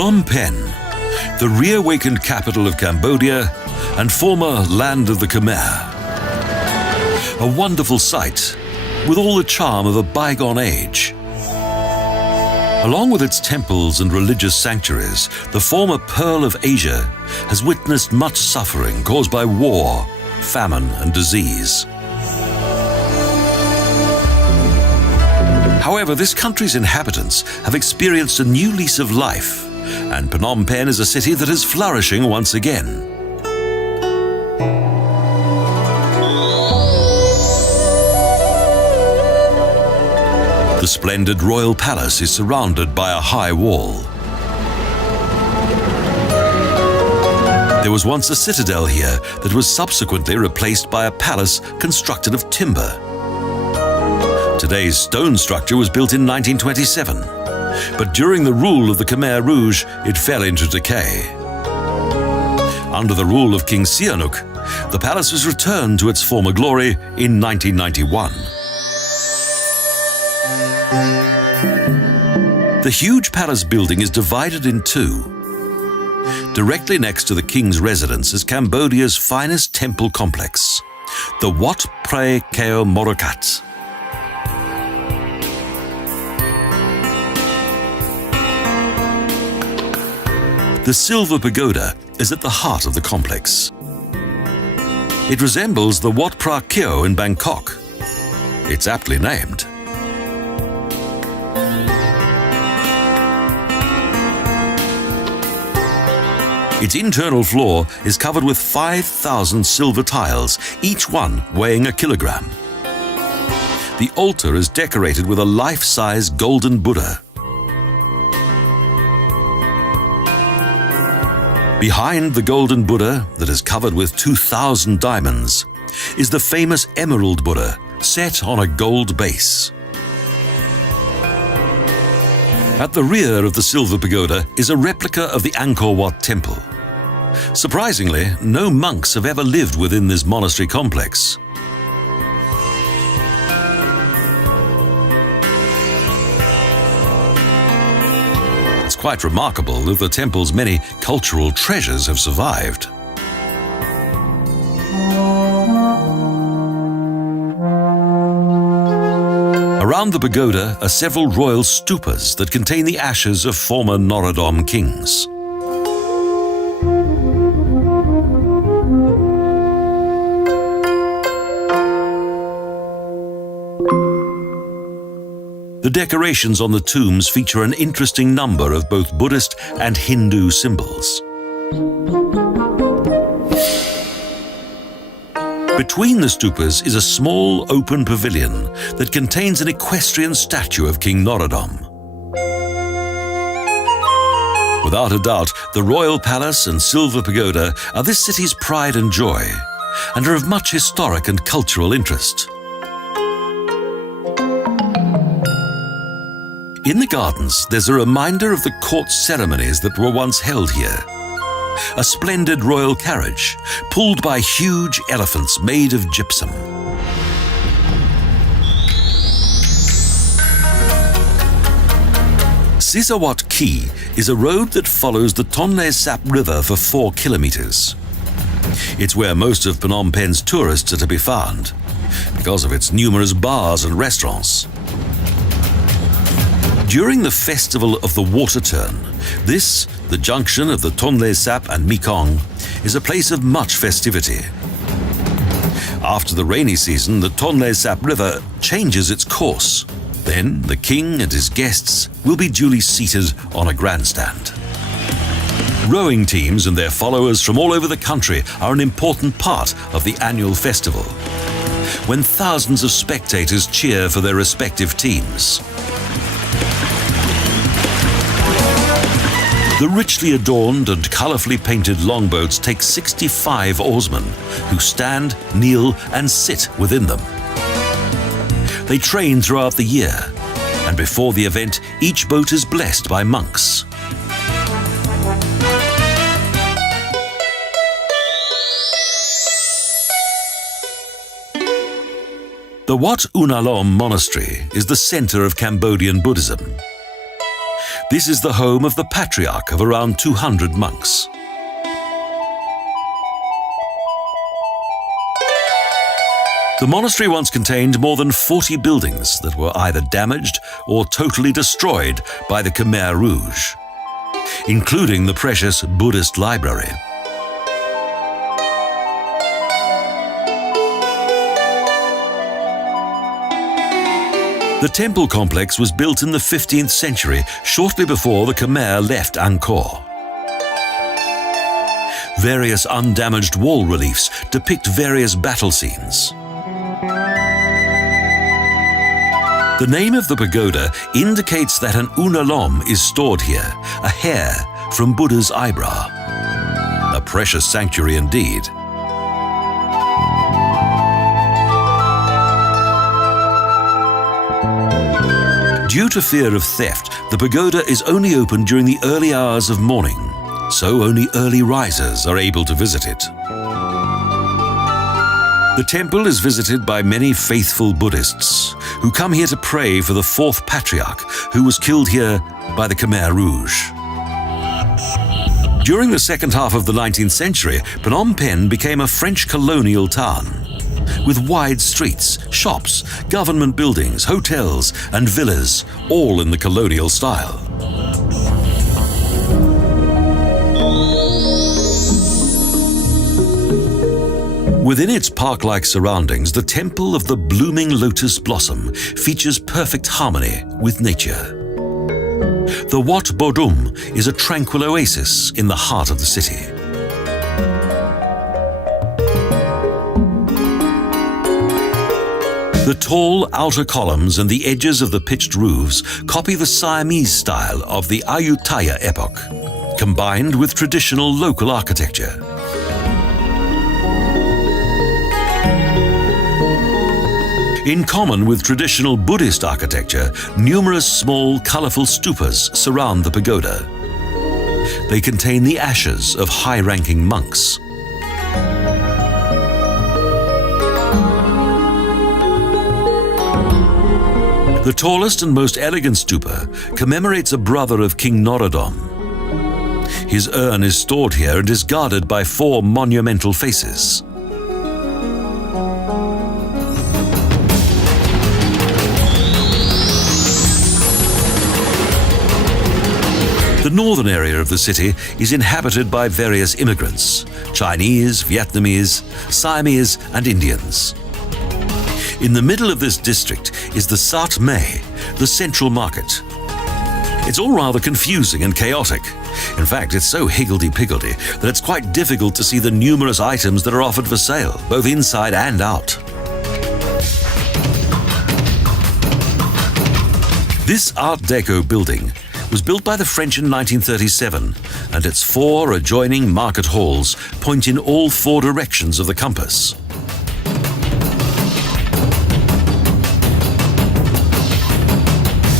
Phnom Penh, the reawakened capital of Cambodia and former land of the Khmer. A wonderful sight, with all the charm of a bygone age. Along with its temples and religious sanctuaries, the former Pearl of Asia has witnessed much suffering caused by war, famine and disease. However, this country's inhabitants have experienced a new lease of life, and Phnom Penh is a city that is flourishing once again. The splendid royal palace is surrounded by a high wall. There was once a citadel here that was subsequently replaced by a palace constructed of timber. Today's stone structure was built in 1927, but during the rule of the Khmer Rouge, it fell into decay. Under the rule of King Sihanouk, the palace was returned to its former glory in 1991. The huge palace building is divided in two. Directly next to the king's residence is Cambodia's finest temple complex, the Wat Phra Kaeo Morokat. The Silver Pagoda is at the heart of the complex. It resembles the Wat Phra Kaeo in Bangkok. It's aptly named. Its internal floor is covered with 5,000 silver tiles, each one weighing a kilogram. The altar is decorated with a life-size golden Buddha. Behind the golden Buddha, that is covered with 2,000 diamonds, is the famous Emerald Buddha, set on a gold base. At the rear of the Silver Pagoda is a replica of the Angkor Wat Temple. Surprisingly, no monks have ever lived within this monastery complex. It's quite remarkable that the temple's many cultural treasures have survived. Around the pagoda are several royal stupas that contain the ashes of former Norodom kings. The decorations on the tombs feature an interesting number of both Buddhist and Hindu symbols. Between the stupas is a small open pavilion that contains an equestrian statue of King Norodom. Without a doubt, the Royal Palace and Silver Pagoda are this city's pride and joy, and are of much historic and cultural interest. In the gardens, there's a reminder of the court ceremonies that were once held here. A splendid royal carriage, pulled by huge elephants made of gypsum. Sisawat Quay is a road that follows the Tonle Sap River for 4 kilometers. It's where most of Phnom Penh's tourists are to be found, because of its numerous bars and restaurants. During the Festival of the Water Turn, this, the junction of the Tonle Sap and Mekong, is a place of much festivity. After the rainy season, the Tonle Sap River changes its course. Then the king and his guests will be duly seated on a grandstand. Rowing teams and their followers from all over the country are an important part of the annual festival, when thousands of spectators cheer for their respective teams. The richly adorned and colourfully painted longboats take 65 oarsmen, who stand, kneel and sit within them. They train throughout the year, and before the event, each boat is blessed by monks. The Wat Unalom Monastery is the centre of Cambodian Buddhism. This is the home of the patriarch of around 200 monks. The monastery once contained more than 40 buildings that were either damaged or totally destroyed by the Khmer Rouge, including the precious Buddhist library. The temple complex was built in the 15th century, shortly before the Khmer left Angkor. Various undamaged wall reliefs depict various battle scenes. The name of the pagoda indicates that an unalom is stored here, a hair from Buddha's eyebrow. A precious sanctuary indeed. Due to fear of theft, the pagoda is only open during the early hours of morning, so only early risers are able to visit it. The temple is visited by many faithful Buddhists who come here to pray for the fourth patriarch who was killed here by the Khmer Rouge. During the second half of the 19th century, Phnom Penh became a French colonial town, with wide streets, shops, government buildings, hotels and villas, all in the colonial style. Within its park-like surroundings, the Temple of the Blooming Lotus Blossom features perfect harmony with nature. The Wat Bodum is a tranquil oasis in the heart of the city. The tall outer columns and the edges of the pitched roofs copy the Siamese style of the Ayutthaya epoch, combined with traditional local architecture. In common with traditional Buddhist architecture, numerous small, colorful stupas surround the pagoda. They contain the ashes of high-ranking monks. The tallest and most elegant stupa commemorates a brother of King Norodom. His urn is stored here and is guarded by 4 monumental faces. The northern area of the city is inhabited by various immigrants: Chinese, Vietnamese, Siamese and Indians. In the middle of this district is the Sat Mae, the central market. It's all rather confusing and chaotic. In fact, it's so higgledy-piggledy that it's quite difficult to see the numerous items that are offered for sale, both inside and out. This Art Deco building was built by the French in 1937, and its 4 adjoining market halls point in all 4 directions of the compass.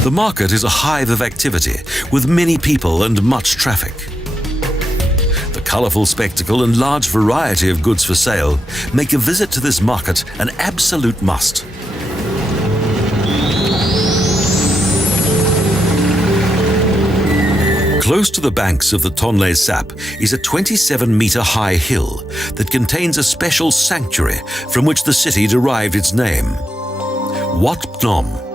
The market is a hive of activity, with many people and much traffic. The colourful spectacle and large variety of goods for sale make a visit to this market an absolute must. Close to the banks of the Tonle Sap is a 27-metre high hill that contains a special sanctuary from which the city derived its name, Wat Phnom.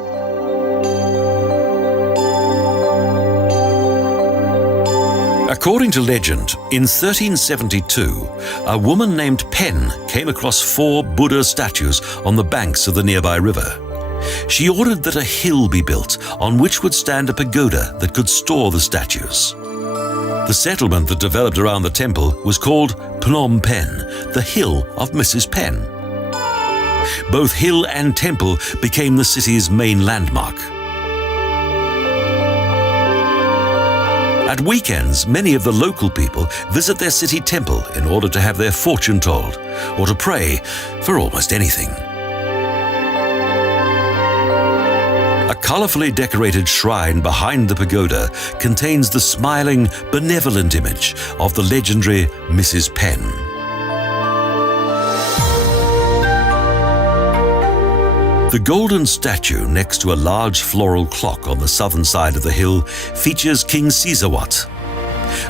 According to legend, in 1372, a woman named Penh came across 4 Buddha statues on the banks of the nearby river. She ordered that a hill be built on which would stand a pagoda that could store the statues. The settlement that developed around the temple was called Phnom Penh, the Hill of Mrs. Penh. Both hill and temple became the city's main landmark. At weekends, many of the local people visit their city temple in order to have their fortune told or to pray for almost anything. A colourfully decorated shrine behind the pagoda contains the smiling, benevolent image of the legendary Mrs. Penh. The golden statue next to a large floral clock on the southern side of the hill features King Sisawat,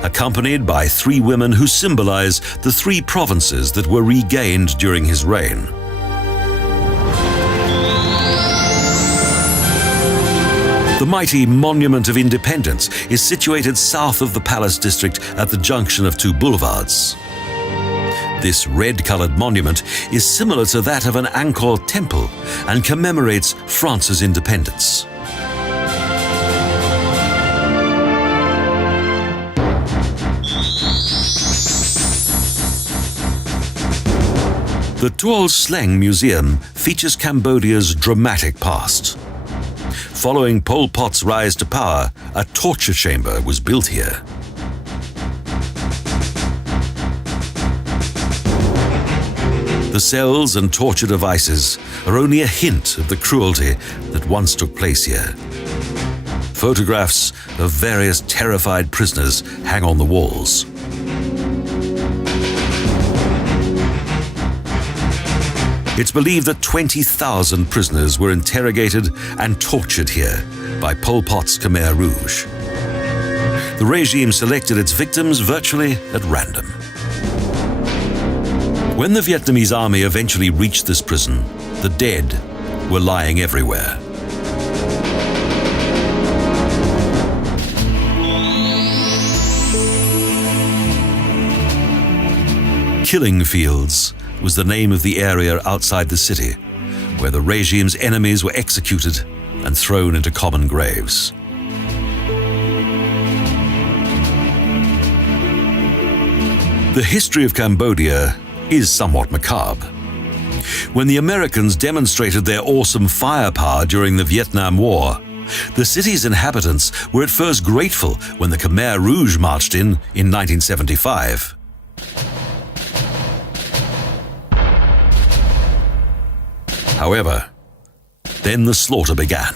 accompanied by 3 women who symbolize the 3 provinces that were regained during his reign. The mighty Monument of Independence is situated south of the Palace District at the junction of 2 boulevards. This red-colored monument is similar to that of an Angkor temple and commemorates France's independence. The Tuol Sleng Museum features Cambodia's dramatic past. Following Pol Pot's rise to power, a torture chamber was built here. The cells and torture devices are only a hint of the cruelty that once took place here. Photographs of various terrified prisoners hang on the walls. It's believed that 20,000 prisoners were interrogated and tortured here by Pol Pot's Khmer Rouge. The regime selected its victims virtually at random. When the Vietnamese army eventually reached this prison, the dead were lying everywhere. Killing Fields was the name of the area outside the city, where the regime's enemies were executed and thrown into common graves. The history of Cambodia is somewhat macabre. When the Americans demonstrated their awesome firepower during the Vietnam War, the city's inhabitants were at first grateful when the Khmer Rouge marched in 1975. However, then the slaughter began.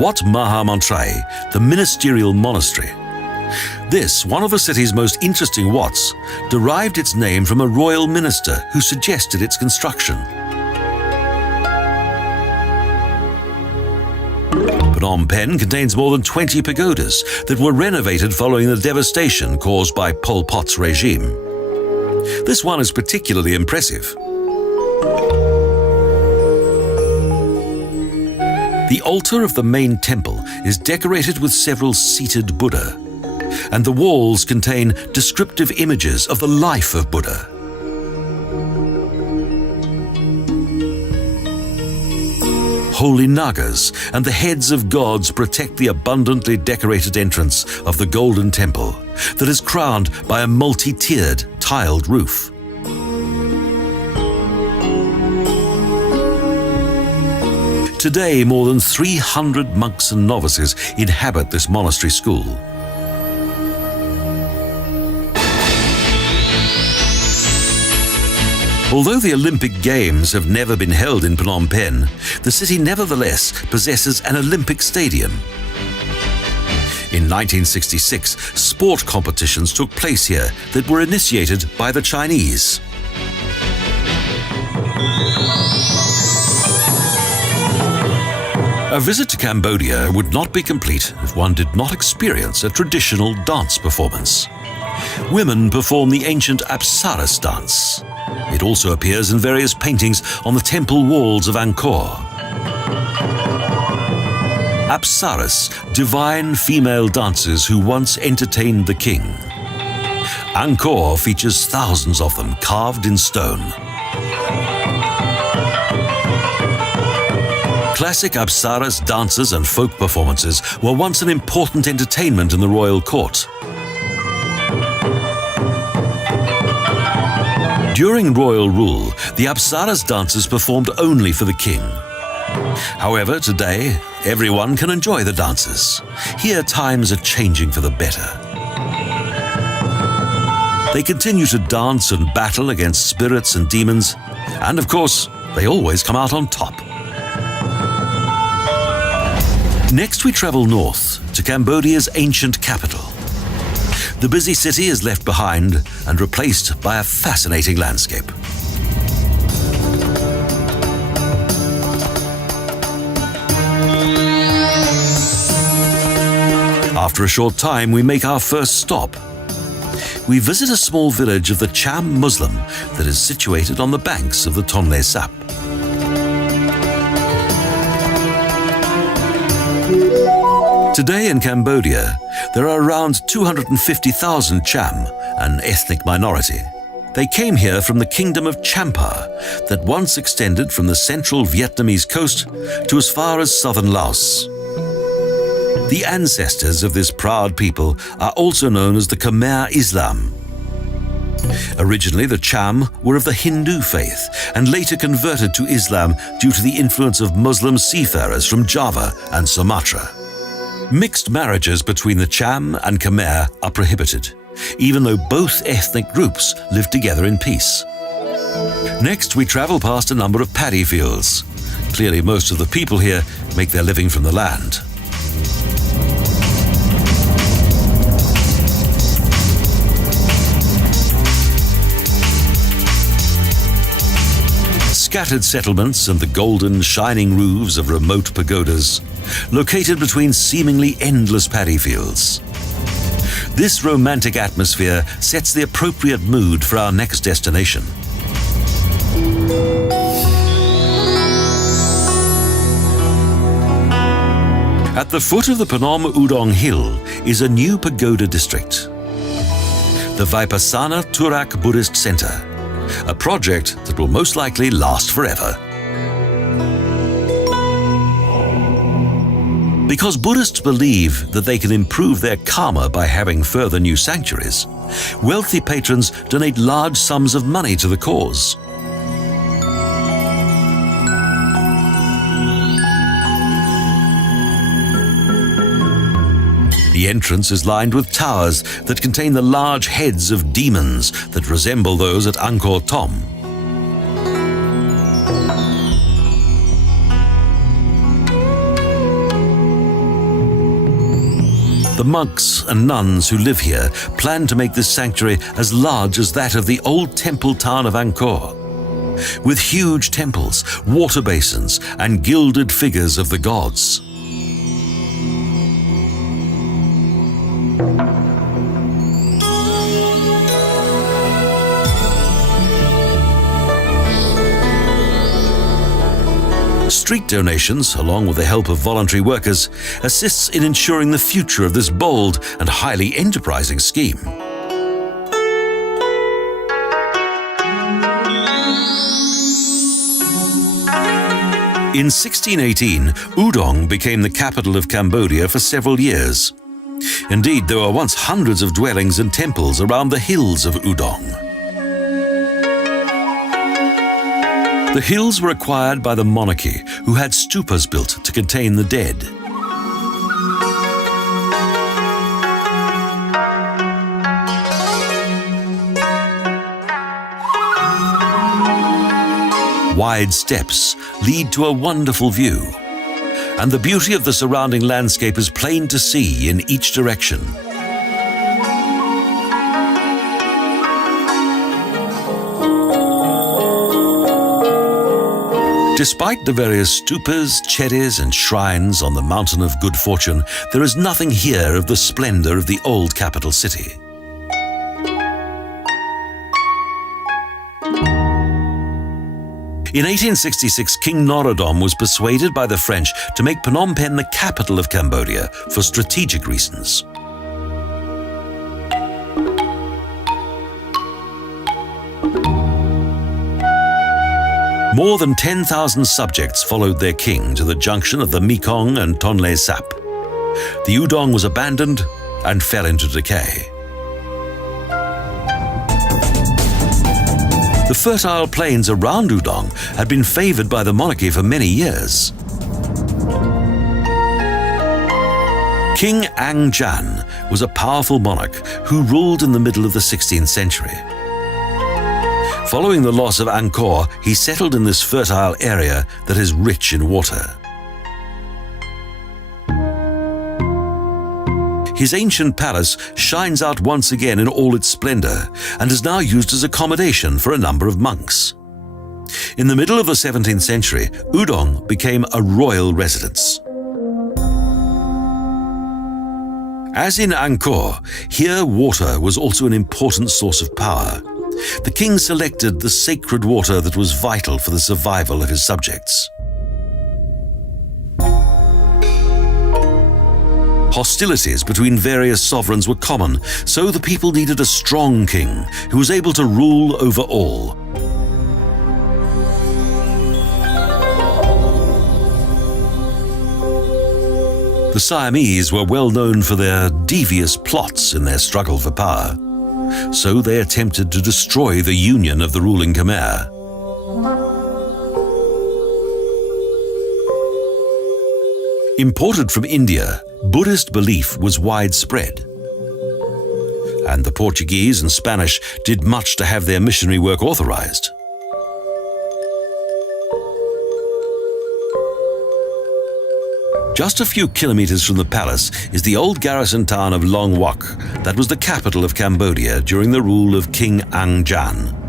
Wat Maha Montray, the ministerial monastery. This, one of the city's most interesting wats, derived its name from a royal minister who suggested its construction. Phnom Penh contains more than 20 pagodas that were renovated following the devastation caused by Pol Pot's regime. This one is particularly impressive. The altar of the main temple is decorated with several seated Buddha, and the walls contain descriptive images of the life of Buddha. Holy nagas and the heads of gods protect the abundantly decorated entrance of the Golden Temple that is crowned by a multi-tiered tiled roof. Today, more than 300 monks and novices inhabit this monastery school. Although the Olympic Games have never been held in Phnom Penh, the city nevertheless possesses an Olympic stadium. In 1966, sport competitions took place here that were initiated by the Chinese. A visit to Cambodia would not be complete if one did not experience a traditional dance performance. Women perform the ancient Apsaras dance. It also appears in various paintings on the temple walls of Angkor. Apsaras, divine female dancers who once entertained the king. Angkor features thousands of them carved in stone. Classic Apsaras dances and folk performances were once an important entertainment in the royal court. During royal rule, the Apsaras dances performed only for the king. However, today, everyone can enjoy the dances. Here, times are changing for the better. They continue to dance and battle against spirits and demons, and of course, they always come out on top. Next, we travel north to Cambodia's ancient capital. The busy city is left behind and replaced by a fascinating landscape. After a short time, we make our first stop. We visit a small village of the Cham Muslim that is situated on the banks of the Tonle Sap. Today in Cambodia, there are around 250,000 Cham, an ethnic minority. They came here from the kingdom of Champa that once extended from the central Vietnamese coast to as far as southern Laos. The ancestors of this proud people are also known as the Khmer Islam. Originally, the Cham were of the Hindu faith and later converted to Islam due to the influence of Muslim seafarers from Java and Sumatra. Mixed marriages between the Cham and Khmer are prohibited, even though both ethnic groups live together in peace. Next, we travel past a number of paddy fields. Clearly, most of the people here make their living from the land. Scattered settlements and the golden, shining roofs of remote pagodas, located between seemingly endless paddy fields. This romantic atmosphere sets the appropriate mood for our next destination. At the foot of the Phnom Udong Hill is a new pagoda district, the Vipassana Turak Buddhist Center, a project that will most likely last forever. Because Buddhists believe that they can improve their karma by having further new sanctuaries, wealthy patrons donate large sums of money to the cause. The entrance is lined with towers that contain the large heads of demons that resemble those at Angkor Thom. The monks and nuns who live here plan to make this sanctuary as large as that of the old temple town of Angkor, with huge temples, water basins, and gilded figures of the gods. Street donations, along with the help of voluntary workers, assists in ensuring the future of this bold and highly enterprising scheme. In 1618, Udong became the capital of Cambodia for several years. Indeed, there were once hundreds of dwellings and temples around the hills of Udong. The hills were acquired by the monarchy, who had stupas built to contain the dead. Wide steps lead to a wonderful view, and the beauty of the surrounding landscape is plain to see in each direction. Despite the various stupas, cherries, and shrines on the Mountain of Good Fortune, there is nothing here of the splendor of the old capital city. In 1866, King Norodom was persuaded by the French to make Phnom Penh the capital of Cambodia for strategic reasons. More than 10,000 subjects followed their king to the junction of the Mekong and Tonle Sap. The Udong was abandoned and fell into decay. The fertile plains around Udong had been favored by the monarchy for many years. King Ang Jan was a powerful monarch who ruled in the middle of the 16th century. Following the loss of Angkor, he settled in this fertile area that is rich in water. His ancient palace shines out once again in all its splendor and is now used as accommodation for a number of monks. In the middle of the 17th century, Udong became a royal residence. As in Angkor, here water was also an important source of power. The king selected the sacred water that was vital for the survival of his subjects. Hostilities between various sovereigns were common, so the people needed a strong king who was able to rule over all. The Siamese were well known for their devious plots in their struggle for power, so they attempted to destroy the union of the ruling Khmer. Imported from India, Buddhist belief was widespread, and the Portuguese and Spanish did much to have their missionary work authorized. Just a few kilometers from the palace is the old garrison town of Long Wak that was the capital of Cambodia during the rule of King Ang Jan.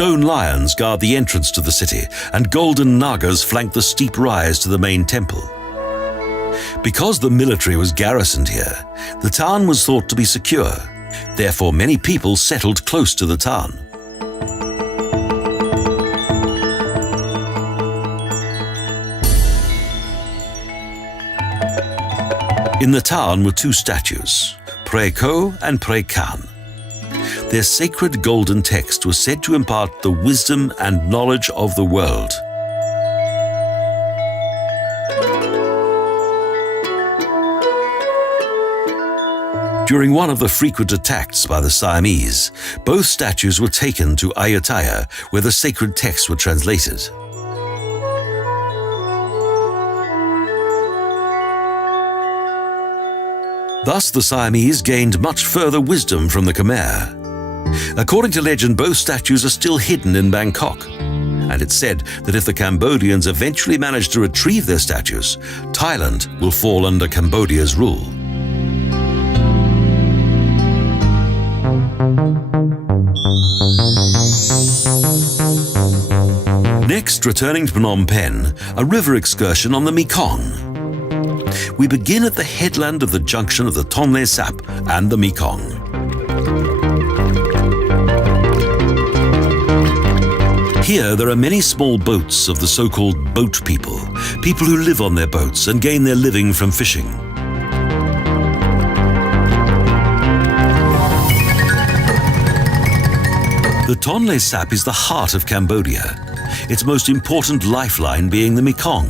Stone lions guard the entrance to the city, and golden nagas flank the steep rise to the main temple. Because the military was garrisoned here, the town was thought to be secure. Therefore, many people settled close to the town. In the town were two statues, Pre Ko and Pre Khan. Their sacred golden text was said to impart the wisdom and knowledge of the world. During one of the frequent attacks by the Siamese, both statues were taken to Ayutthaya, where the sacred texts were translated. Thus, the Siamese gained much further wisdom from the Khmer. According to legend, both statues are still hidden in Bangkok, and it's said that if the Cambodians eventually manage to retrieve their statues, Thailand will fall under Cambodia's rule. Next, returning to Phnom Penh, a river excursion on the Mekong. We begin at the headland of the junction of the Tonle Sap and the Mekong. Here there are many small boats of the so-called boat people who live on their boats and gain their living from fishing. The Tonle Sap is the heart of Cambodia, its most important lifeline being the Mekong,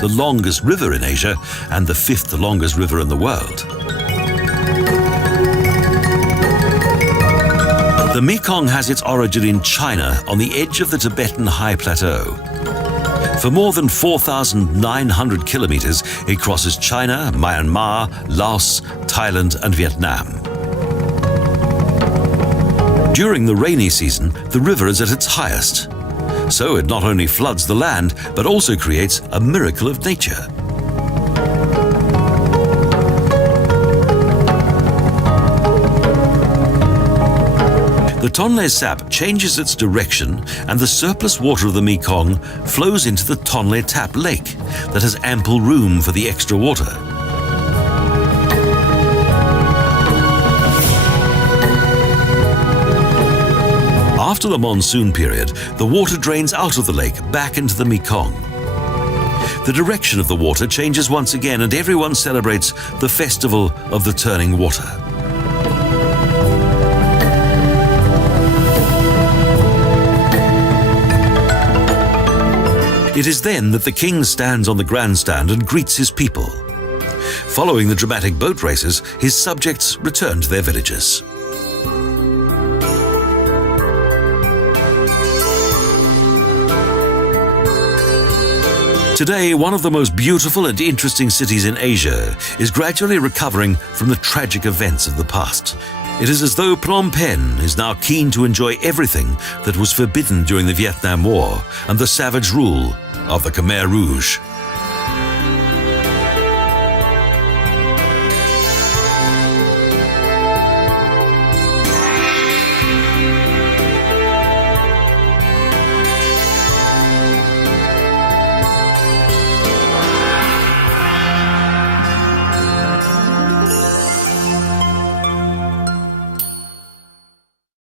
the longest river in Asia and the fifth longest river in the world. The Mekong has its origin in China on the edge of the Tibetan High Plateau. For more than 4,900 kilometers, it crosses China, Myanmar, Laos, Thailand, and Vietnam. During the rainy season, the river is at its highest. So it not only floods the land, but also creates a miracle of nature. The Tonle Sap changes its direction, and the surplus water of the Mekong flows into the Tonle Tap Lake that has ample room for the extra water. After the monsoon period, the water drains out of the lake back into the Mekong. The direction of the water changes once again, and everyone celebrates the festival of the turning water. It is then that the king stands on the grandstand and greets his people. Following the dramatic boat races, his subjects return to their villages. Today, one of the most beautiful and interesting cities in Asia is gradually recovering from the tragic events of the past. It is as though Phnom Penh is now keen to enjoy everything that was forbidden during the Vietnam War and the savage rule of the Khmer Rouge.